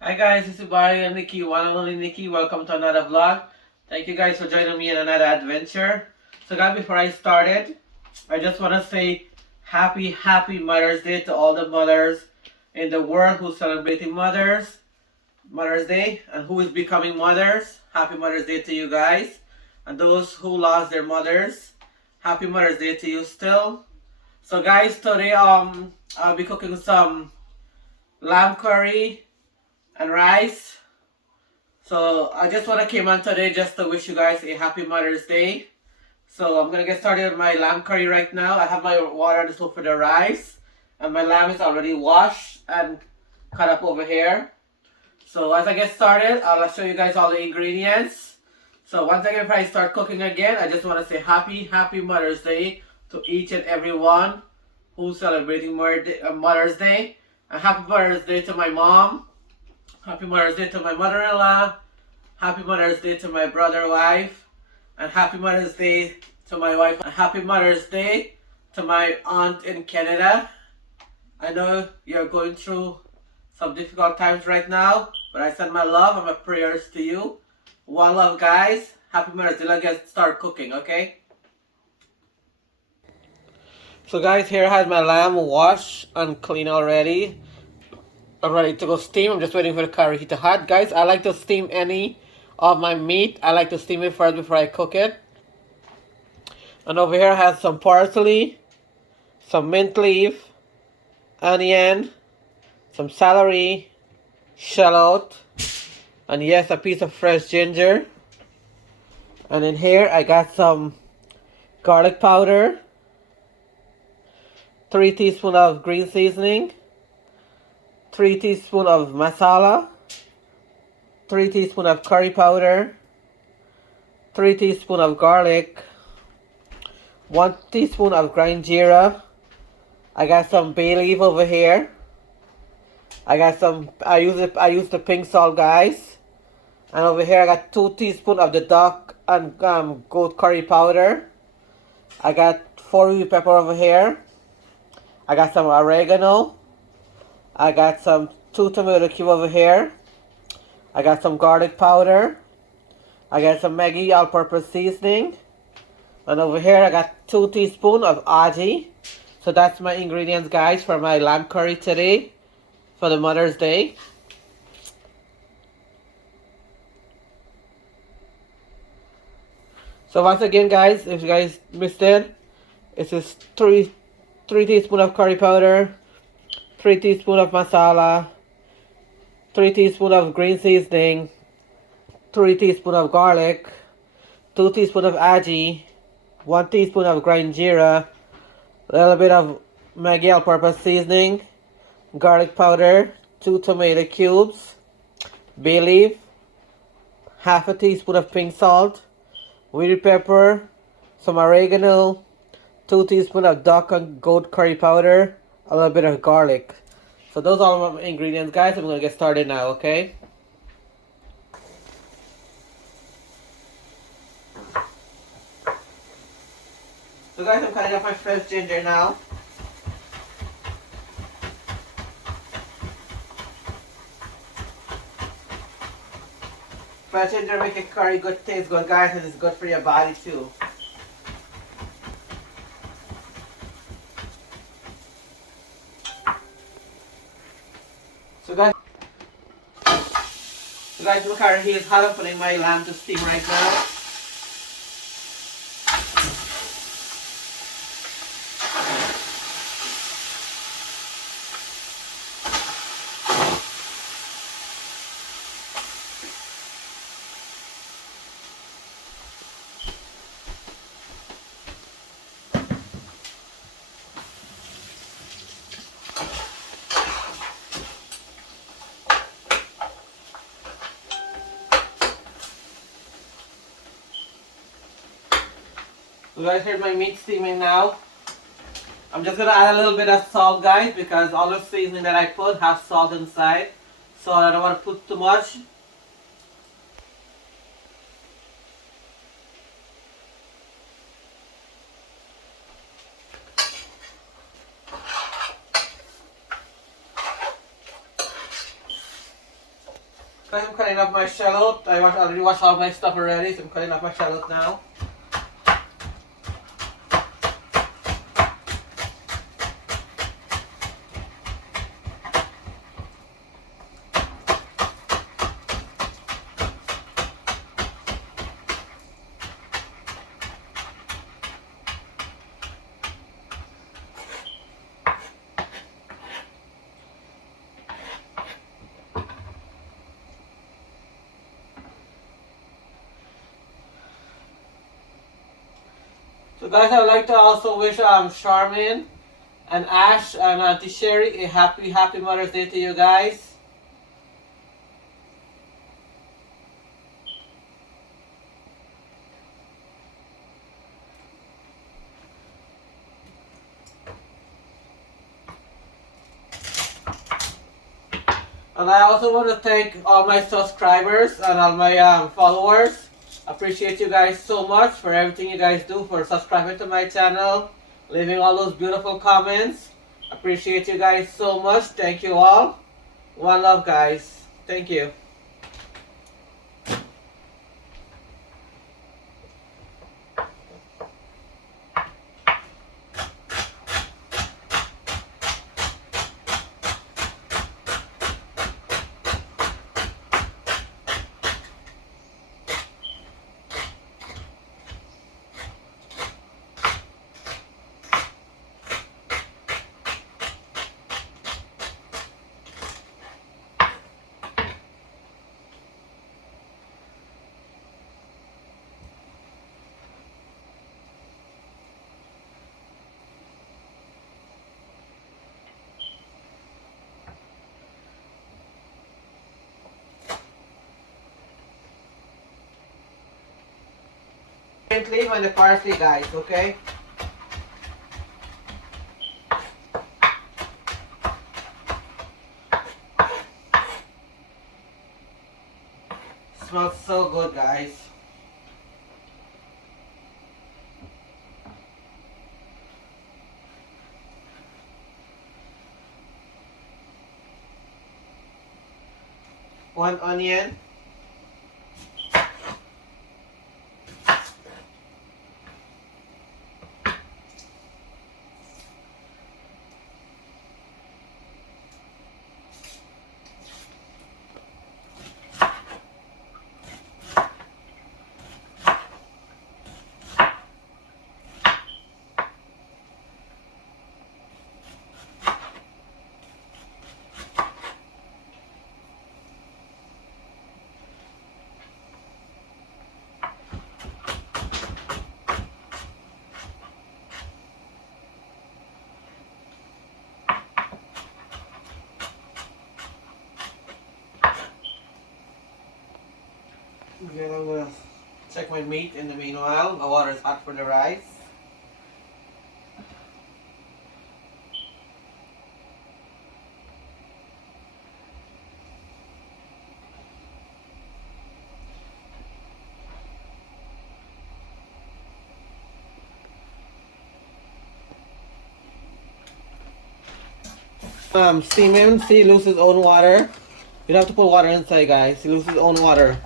Hi guys, this is Barry and Nikki, one and only Nikki. Welcome to another vlog. Thank you guys for joining me in another adventure. So guys, before I started, I just want to say happy Mother's Day to all the mothers in the world who celebrating Mother's Day, and who is becoming mothers. Happy Mother's Day to you guys. And those who lost their mothers, happy Mother's Day to you still. So guys, today I'll be cooking some lamb curry and rice. So I just want to came on today just to wish you guys a happy Mother's Day. So I'm gonna get started with my lamb curry right now. I have my water on the stove for the rice, and my lamb is already washed and cut up over here. So as I get started, I'll show you guys all the ingredients. So once again, before I start cooking again, I just want to say happy Mother's Day to each and every one who's celebrating Mother's Day. And happy Mother's Day to my mom. Happy Mother's Day to my mother-in-law. Happy Mother's Day to my brother wife. And happy Mother's Day to my wife. And happy Mother's Day to my aunt in Canada. I know you're going through some difficult times right now, but I send my love and my prayers to you. One love, guys. Happy Mother's Day. Let's get start cooking, okay? So guys, here I have my lamb washed and clean already. I'm ready to go steam. I'm just waiting for the curry to hot. Guys, I like to steam any of my meat. I like to steam it first before I cook it. And over here I have some parsley, some mint leaf, onion, some celery, shallot, and yes, a piece of fresh ginger. And in here I got some garlic powder, 3 teaspoons of green seasoning, 3 teaspoons of masala, 3 teaspoons of curry powder, 3 teaspoons of garlic, 1 teaspoon of ground jeera. I got some bay leaf over here. I use the pink salt, guys. And over here I got 2 teaspoons of the duck and goat curry powder. I got 4 wee pepper over here. I got some oregano. I got some 2 tomato cube over here. I got some garlic powder. I got some Maggi all-purpose seasoning. And over here I got 2 teaspoons of aji. So that's my ingredients, guys, for my lamb curry today for the Mother's Day. So once again, guys, if you guys missed it, it's just 3 teaspoons of curry powder, 3 teaspoons of masala, 3 teaspoons of green seasoning, 3 teaspoons of garlic, 2 teaspoons of aji, 1 teaspoon of ground jeera, a little bit of Maggi all-purpose seasoning, garlic powder, 2 tomato cubes, bay leaf, half a teaspoon of pink salt, wee pepper, some oregano, 2 teaspoons of duck and goat curry powder, a little bit of garlic. So those are all my ingredients, guys. I'm going to get started now, okay? So guys, I'm cutting up my fresh ginger now. Fresh ginger make a curry good, taste good, guys, and it's good for your body too. So guys, the curry here is hot. I'm putting my lamb to steam right now. So guys, here's my meat steaming now. I'm just gonna add a little bit of salt, guys, because all the seasoning that I put have salt inside. So I don't want to put too much. Guys, I'm cutting up my shallot. I already washed all my stuff already, so I'm cutting up my shallot now. So guys, I would like to also wish Charmaine and Ash and Auntie Sherry a happy Mother's Day to you guys. And I also want to thank all my subscribers and all my followers. Appreciate you guys so much for everything you guys do, for subscribing to my channel, leaving all those beautiful comments. Appreciate you guys so much. Thank you all. One love, guys. Thank you. Gently when the parsley, guys, okay? Smells so good, guys. One onion. Okay, I'm gonna check my meat in the meanwhile. My water is hot for the rice. Seaman, see, loses his own water. You don't have to put water inside, guys. He loses his own water.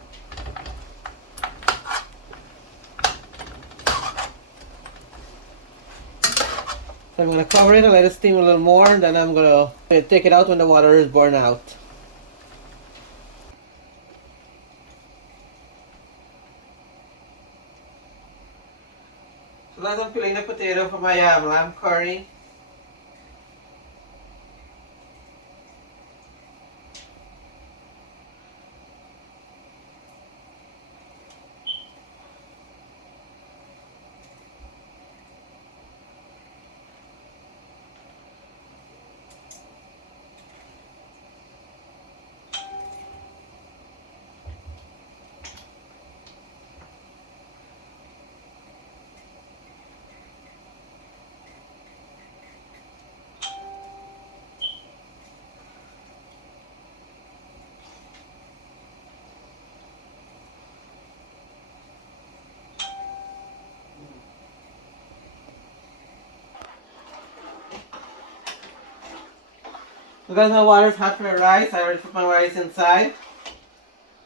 So I'm going to cover it and let it steam a little more, and then I'm going to take it out when the water is burned out. So guys, I'm peeling the potato for my lamb curry. So guys, my water is hot for the rice. I already put my rice inside.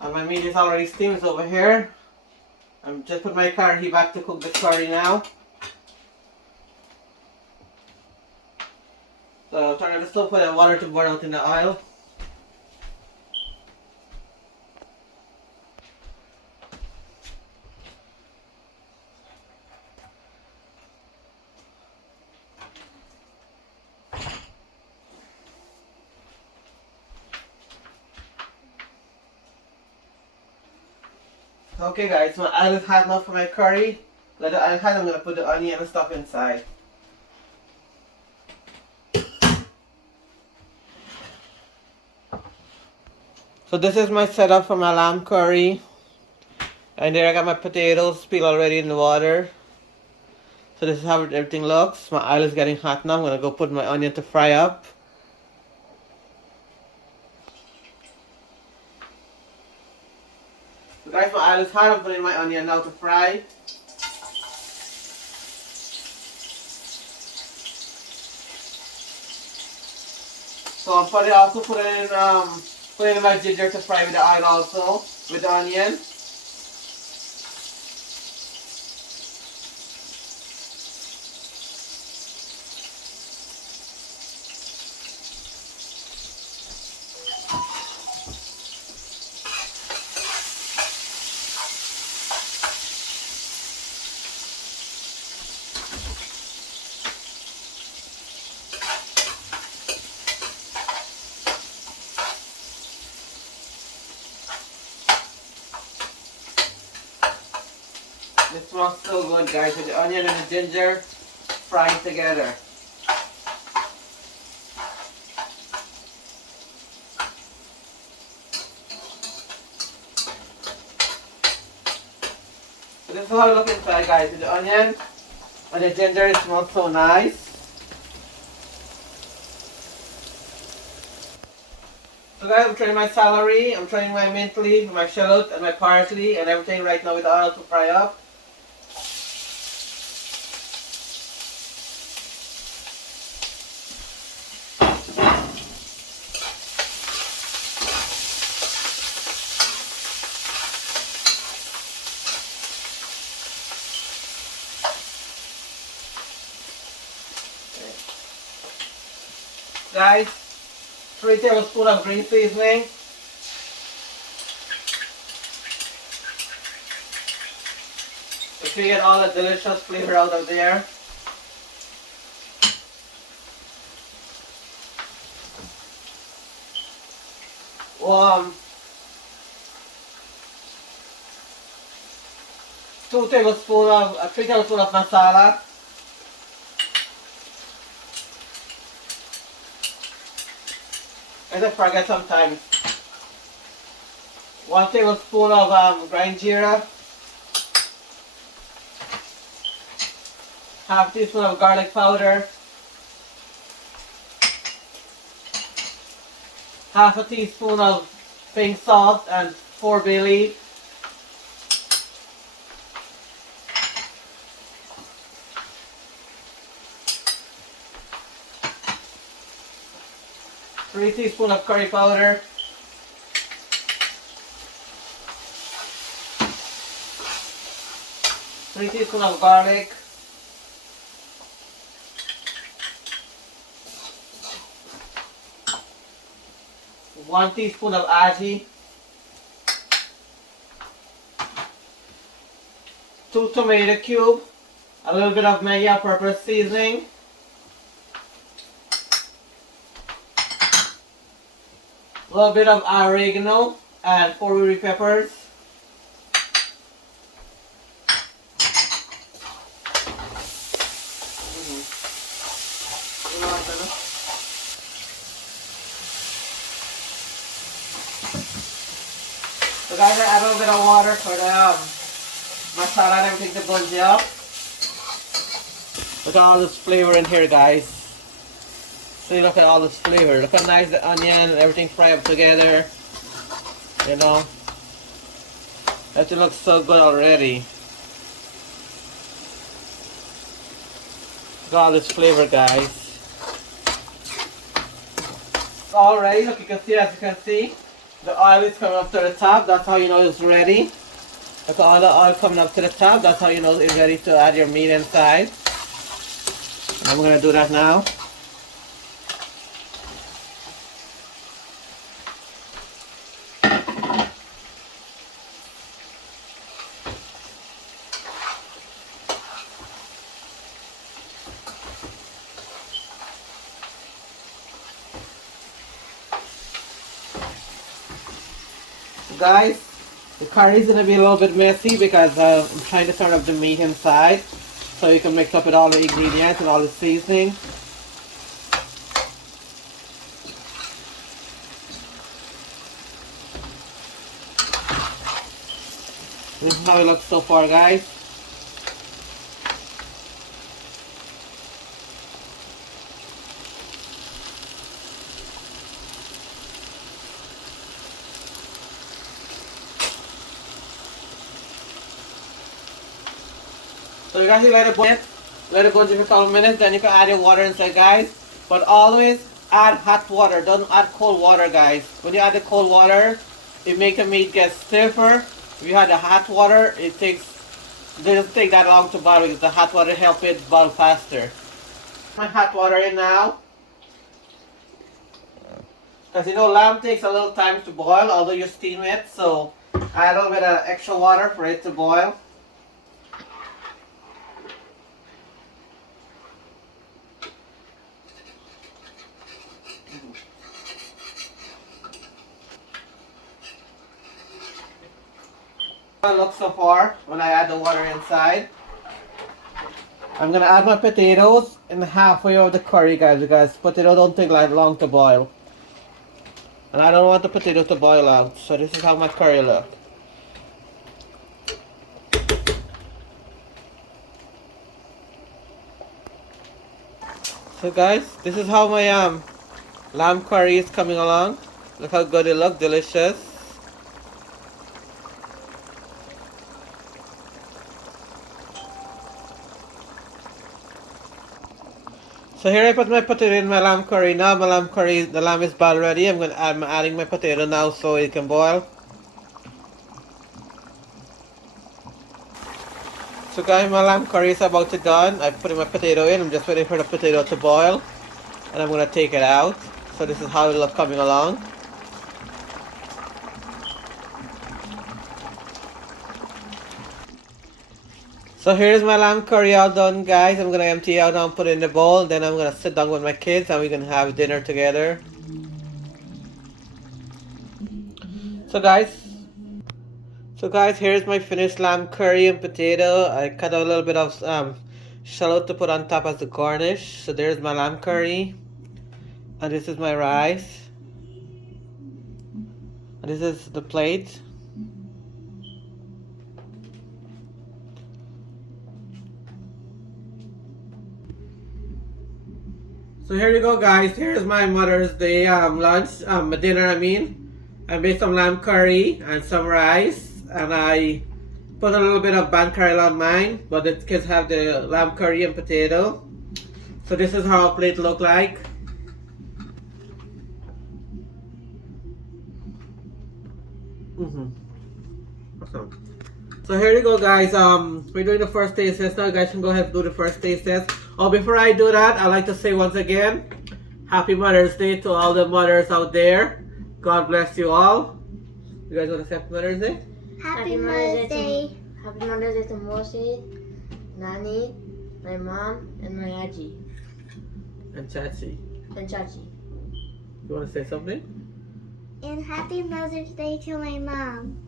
And my meat is already steamed over here. I'm just put my curry back to cook the curry now. So turn on the stove for the water to burn out in the oil. Okay guys, my oil is hot enough for my curry. Let the oil hot, I'm going to put the onion and stuff inside. So this is my setup for my lamb curry. And there I got my potatoes peeled already in the water. So this is how everything looks. My oil is getting hot now. I'm going to go put my onion to fry up. So guys, my oil is hot. I'm putting my onion now to fry. So I'm also putting in my ginger to fry with the oil also, with the onion. This smells so good guys, with the onion and the ginger frying together. So this is how it looks inside guys, with the onion and the ginger. It smells so nice. So guys, I'm trying my celery, I'm trying my mint leaf, my shallot and my parsley and everything right now with the oil to fry up. Guys, 3 tablespoons of green seasoning. So you get all the delicious flavor out of there. 3 tablespoons of masala. I forget sometimes. 1 tablespoon of ground jeera. Half teaspoon of garlic powder. Half a teaspoon of pink salt and 4 bay leaf. Three teaspoons of curry powder. Three teaspoons of garlic. One teaspoon of aji. 2 tomato cubes. A little bit of Maggi all-purpose seasoning. A little bit of oregano and 4 red peppers. So guys, I add a little bit of water for the masala and everything to bungee up. Look at all this flavor in here guys. See, look at all this flavor. Look how nice the onion and everything fry up together. You know, that looks so good already. Look at all this flavor, guys. Alright, look, you can see, as you can see, The oil is coming up to the top. That's how you know it's ready. That's all the oil coming up to the top. That's how you know it's ready to add your meat inside. And I'm gonna do that now. Guys, the curry is going to be a little bit messy because I'm trying to turn up the meat inside so you can mix up with all the ingredients and all the seasoning. This is how it looks so far, guys. So you guys can let it boil just for a couple minutes, then you can add your water inside, guys. But always add hot water, don't add cold water, guys. When you add the cold water, it makes the meat get stiffer. If you add the hot water, it doesn't take that long to boil because the hot water helps it boil faster. My hot water in now. Because you know lamb takes a little time to boil, although you steam it, so add a little bit of extra water for it to boil. Look so far when I add the water inside. I'm gonna add my potatoes in halfway of the curry, guys, because potatoes don't take that long to boil. And I don't want the potato to boil out, so this is how my curry look. So guys, this is how my lamb curry is coming along. Look how good it looks, delicious. So here I put my potato in my lamb curry. Now my lamb curry, the lamb is boiled ready. I'm adding my potato now so it can boil. So guys, my lamb curry is about to done. I'm putting my potato in. I'm just waiting for the potato to boil, and I'm gonna take it out. So this is how it looks coming along. So here's my lamb curry all done, guys. I'm gonna empty it out now and put it in the bowl. Then I'm gonna sit down with my kids and we can have dinner together. So guys, here's my finished lamb curry and potato. I cut out a little bit of shallot to put on top as a garnish. So there's my lamb curry, and this is my rice, and this is the plate. So here you go, guys. Here's my Mother's Day lunch, dinner. I made some lamb curry and some rice, and I put a little bit of bankarel on mine, but the kids have the lamb curry and potato. So this is how a plate look like. Awesome. So here you go, guys. We're doing the first taste test now. You guys can go ahead and do the first taste test. Oh, before I do that, I'd like to say once again, Happy Mother's Day to all the mothers out there. God bless you all. You guys want to say Happy Mother's Day? Happy Mother's Day. Happy Mother's Day to Mosi, Nani, my mom, and my Aji. And Chachi. And Chachi. You want to say something? And Happy Mother's Day to my mom.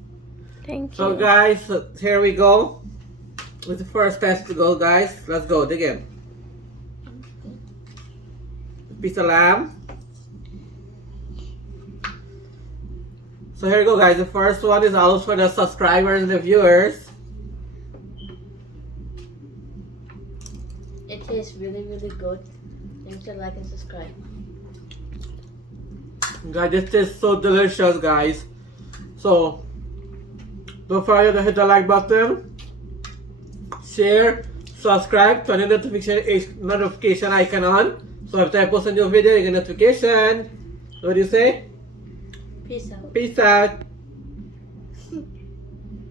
Thank you. So guys, here we go. With the first test to go, guys. Let's go, dig in. Piece of lamb. So here we go, guys. The first one is always for the subscribers and the viewers. It tastes really, really good. Thanks for like and subscribe. Guys, this tastes so delicious, guys. So don't forget to hit the like button, share, subscribe, turn the notification icon on. So if I post a new video, you get a notification. What do you say? Peace out. Peace out.